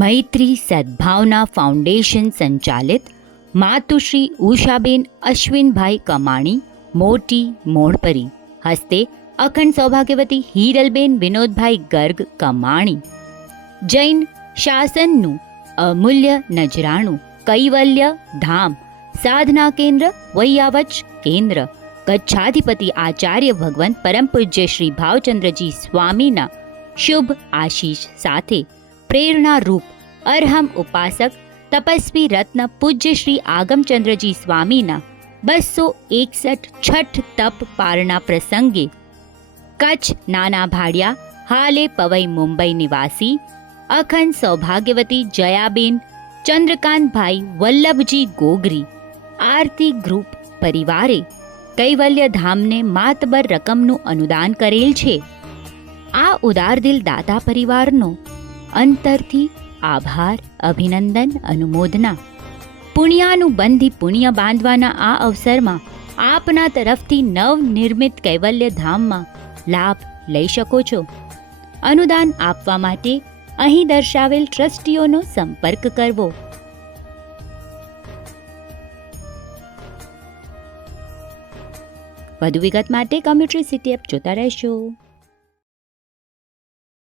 મૈત્રી સદભાવના foundation સંચાલિત માતુશ્રી ઉષાબેન અશ્વિનભાઈ કમાણી, મોટી મોડપરી હસ્તે અખંડ સૌભાગ્યવતી હિરલબેન વિનોદભાઈ ગર્ગ કમાણી, જૈન શાસનનું અમૂલ્ય નજરાણું કૈવલ્ય ધામ સાધના કેન્દ્ર વૈયાવચ કેન્દ્ર કચ્છાધિપતિ આચાર્ય ભગવંત પરમ પૂજ્ય શ્રી ભાવચંદ્રજી સ્વામીના શુભ આશીષ સાથે પ્રેરણારૂપ અરહમ ઉપાસક તપસ્વી રત્ન પૂજ્ય શ્રી આગમચંદ્રજી સ્વામીના 261 છઠ તપ પારણા પ્રસંગે કચ્છ નાના ભાડિયા હાલે પવઈ મુંબઈ નિવાસી અખંડ સૌભાગ્યવતી જયાબેન ચંદ્રકાંતભાઈ વલ્લભજી ગોગરી આરતી ગ્રુપ પરિવારે કૈવલ્ય ધામને માતબર રકમનું અનુદાન કરેલ છે. આ ઉદારદિલ દાતા પરિવારનો અંતરથી આભાર, અભિનંદન, અનુમોદના. પુણ્યાનુબંધી પુણ્ય બાંધવાના આ અવસરમાં આપના તરફથી નવનિર્મિત કૈવલ્ય ધામમાં લાભ લઈ શકો છો. અનુદાન આપવા માટે અહીં દર્શાવેલ ટ્રસ્ટીઓનો સંપર્ક કરવો. વધુ વિગત માટે કોમ્યુનિટી સિટી એપ જોતા રહેશો.